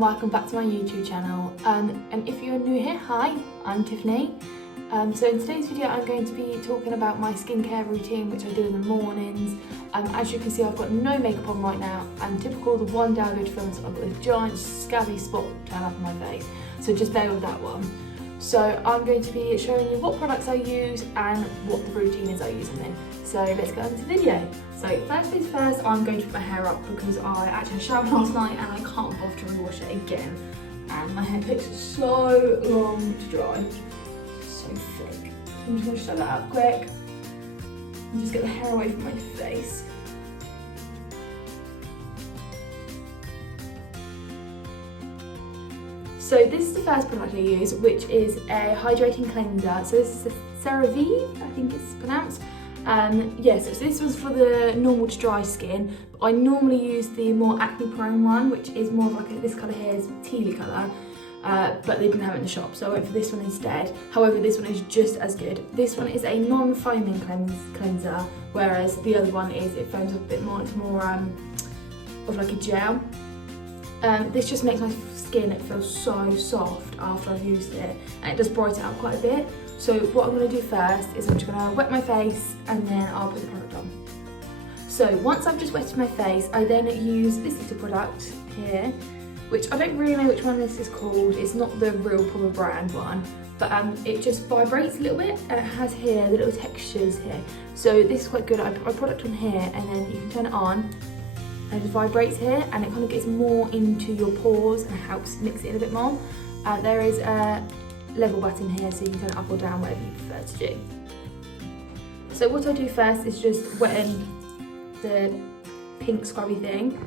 and welcome back to my YouTube channel. And if you're new here, hi, I'm Tiffany. So in today's video I'm going to be talking about my skincare routine, which I do in the mornings. As you can see, I've got no makeup on right now, and typical the one day I go to film, I've got this giant scabby spot turn up on my face, so just bear with that one. So I'm going to be showing you what products I use and what the routine is I use them in. So let's get on to the video. So first things first, I'm going to put my hair up because I actually showered last night and I can't bother to rewash it again. And my hair takes so long to dry. So thick. I'm just going to show that out quick and just get the hair away from my face. So this is the first product I use, which is a hydrating cleanser. So this is the CeraVe, I think it's pronounced. Yes, so this was for the normal to dry skin. But I normally use the more acne prone one, which is more of like this colour here is tealy colour. But they didn't have it in the shop, so I went for this one instead. However, this one is just as good. This one is a non-foaming cleanser, whereas the other one is, it foams up a bit more, it's more of like a gel. This just makes my skin feel so soft after I've used it, and it does brighten out quite a bit. So what I'm going to do first is I'm just going to wet my face and then I'll put the product on. So once I've just wetted my face, I then use this little product here, which I don't really know which one this is called. It's not the real proper brand one, but it just vibrates a little bit, and it has here the little textures here. So this is quite good. I put my product on here and then you can turn it on and it just vibrates here, and it kind of gets more into your pores and helps mix it in a bit more. There is a level button here, so you can turn it up or down, whatever you prefer to do. So what I do first is just wet in the pink scrubby thing,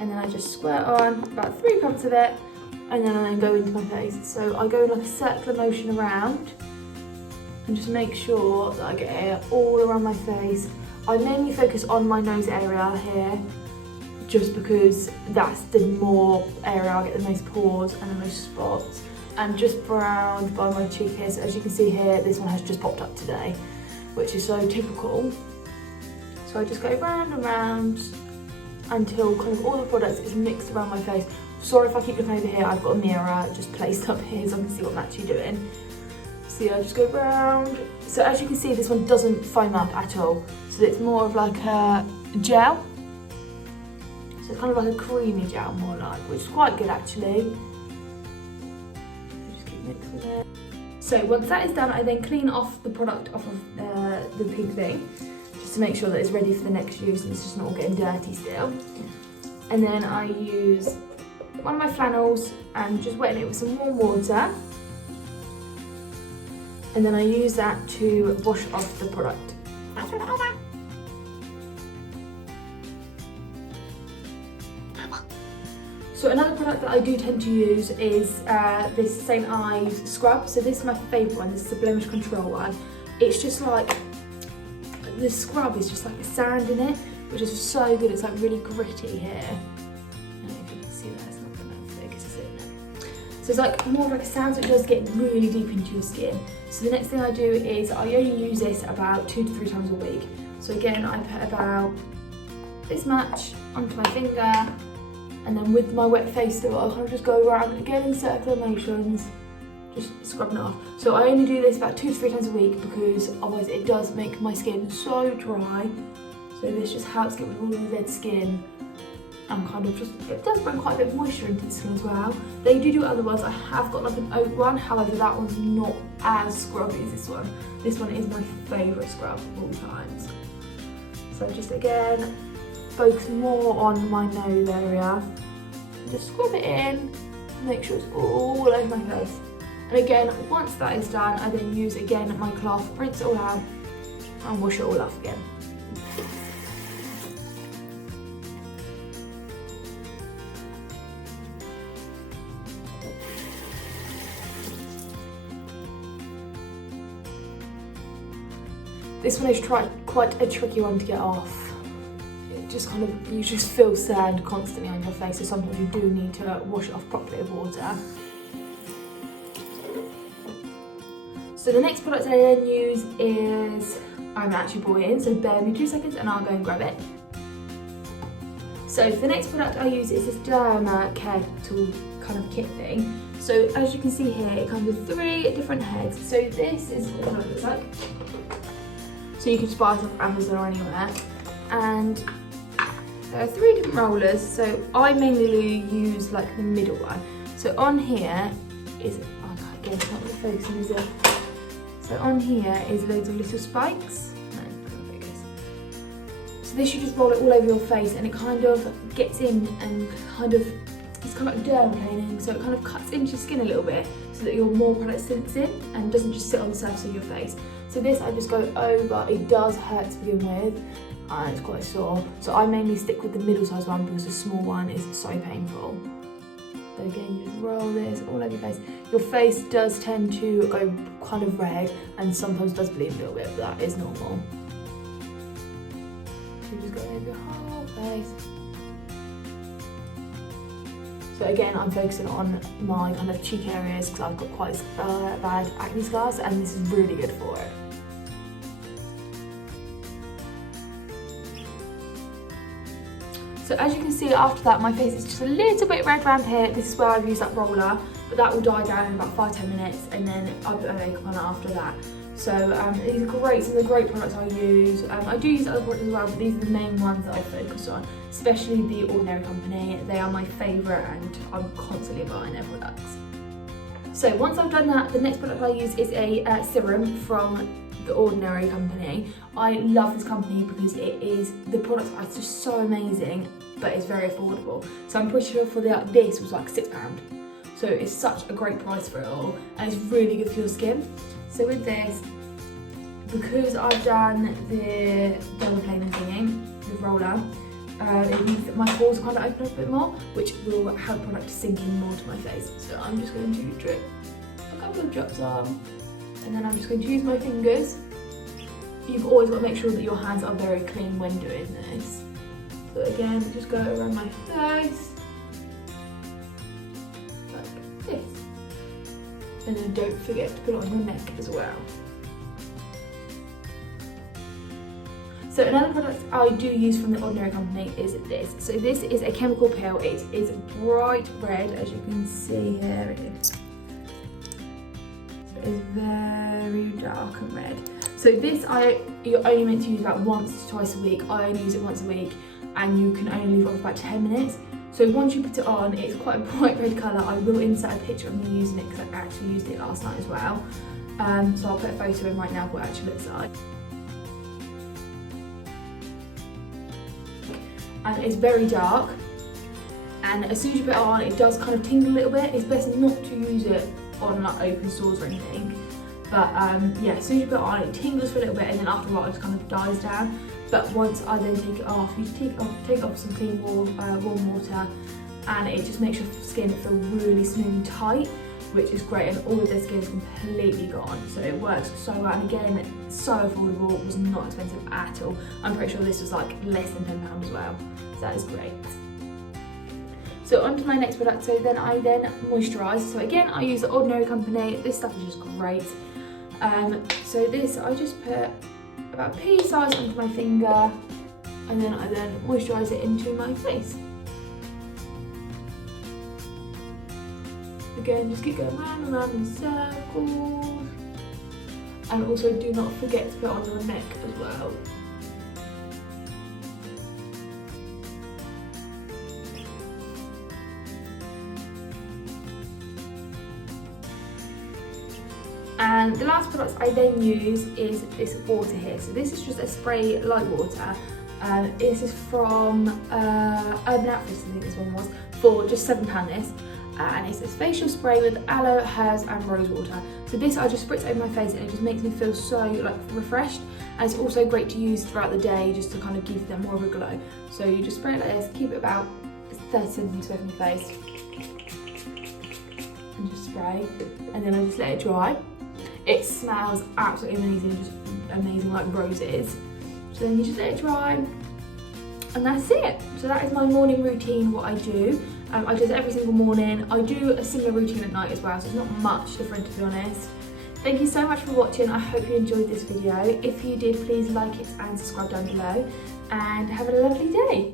and then I just squirt on about 3 pumps of it, and then I go into my face. So I go in like a circular motion around and just make sure that I get it all around my face. I mainly focus on my nose area here, just because that's the more area I get the most pores and the most spots, and just around by my cheek here. So as you can see here, this one has just popped up today, which is so typical. So I just go round and round until kind of all the products is mixed around my face. Sorry if I keep looking over here, I've got a mirror just placed up here so I can see what I'm actually doing. So yeah, I just go round. So as you can see, this one doesn't foam up at all. So it's more of like a gel. So it's kind of like a creamy gel more like, which is quite good actually. Just keep mixing it. So once that is done, I then clean off the product off of the pink thing, just to make sure that it's ready for the next use and it's just not all getting dirty still. And then I use one of my flannels and just wet it with some warm water. And then I use that to wash off the product. So another product that I do tend to use is this St. Ives scrub. So this is my favourite one, this is the blemish control one. It's just like, the scrub is just like a sand in it, which is so good. It's like really gritty here. I don't know if you can see that, it's not going to focus, is it? So it's like more of like a sand, so it does get really deep into your skin. So the next thing I do is I only use this about 2 to 3 times a week. So again, I put about this much onto my finger, and then with my wet face still, I'll kind of just go around again in circular motions, just scrubbing it off. So I only do this about 2 to 3 times a week because otherwise it does make my skin so dry. So this just helps get rid of all the dead skin, and kind of just, it does bring quite a bit of moisture into the skin as well. They do other ones. I have got like an oat one, however that one's not as scrubby as this one. This one is my favourite scrub of all times. So just again, focus more on my nose area. Just scrub it in, make sure it's all over my face. And again, once that is done, I then use again my cloth, rinse it all out and wash it all off again. This one is quite a tricky one to get off. Just kind of, you just feel sand constantly on your face, so sometimes you do need to wash it off properly with water. So the next product I then use is, I'm actually brought it in, so bear me 2 seconds and I'll go and grab it. So for the next product I use is this Derma Care Tool kind of kit thing. So as you can see here, it comes with 3 different heads. So this is what it looks like. So you can just buy it off Amazon or anywhere. And there are 3 different rollers. So I mainly use like the middle one. So on here is, oh God, again, it's not really focusing, is it? So on here is loads of little spikes. No, can't focus. So this, you just roll it all over your face and it kind of gets in and kind of, it's kind of like dermaplaning, so it kind of cuts into your skin a little bit so that your more product sinks in and doesn't just sit on the surface of your face. So this I just go over, it does hurt to begin with, and it's quite sore. So I mainly stick with the middle size one because the small one is so painful. But again, you just roll this all over your face. Your face does tend to go kind of red and sometimes does bleed a little bit, but that is normal. So you just go over your whole face. So again, I'm focusing on my kind of cheek areas because I've got quite bad acne scars, and this is really good for it. So as you can see, after that, my face is just a little bit red around here. This is where I've used that roller, but that will die down in about 5-10 minutes, and then I'll put my makeup on it after that. So these are great, some of the great products I use. I do use other products as well, but these are the main ones that I focus on, especially the Ordinary Company. They are my favourite and I'm constantly buying their products. So once I've done that, the next product I use is a serum from the Ordinary Company. I love this company because the products are just so amazing, but it's very affordable. So I'm pretty sure for this was like £6. So it's such a great price for it all, and it's really good for your skin. So with this, because I've done the dermaplaning thingy, the roller, it means that my pores kind of open up a bit more, which will help product to sink in more to my face. So I'm just going to drip a couple of drops on, and then I'm just going to use my fingers. You've always got to make sure that your hands are very clean when doing this. So again, just go around my face, like this. And then don't forget to put it on your neck as well. So another product I do use from the Ordinary Company is this. So this is a chemical peel. It is bright red, as you can see here. It is. So it's very dark and red. So this you're only meant to use about once to twice a week. I only use it once a week, and you can only leave it on for about 10 minutes. So once you put it on, it's quite a bright red colour. I will insert a picture of me using it because I actually used it last night as well. So I'll put a photo in right now of what it actually looks like. And it's very dark, and as soon as you put it on, it does kind of tingle a little bit. It's best not to use it on like open sores or anything, but yeah, as soon as you put it on, it tingles for a little bit, and then after a while it just kind of dies down. But once I then take it off, you take it off with some clean warm water, and it just makes your skin feel really smooth and tight, which is great, and all of their skin is completely gone. So it works so well, and again, it's so affordable. It was not expensive at all. I'm pretty sure this was like less than £10 as well. So that is great. So on to my next product. So then I moisturise. So again, I use the Ordinary Company. This stuff is just great. So this, I just put about pea size onto my finger, and then I moisturise it into my face. Again, just keep going round and round in circles. And also do not forget to put it on your neck as well. And the last product I then use is this water here. So this is just a spray light water. This is from Urban Outfitters, I think this one was, for just £7 this. And it's a facial spray with aloe, herbs and rose water. So this I just spritz over my face, and it just makes me feel so like refreshed, and it's also great to use throughout the day just to kind of give them more of a glow. So you just spray it like this, keep it about 30 centimetres away from your face, and just spray, and then I just let it dry. It smells absolutely amazing, just amazing like roses. So then you just let it dry, and that's it. So that is my morning routine, what I do. I do this every single morning. I do a similar routine at night as well, so it's not much different, to be honest. Thank you so much for watching. I hope you enjoyed this video. If you did, please like it and subscribe down below, and have a lovely day.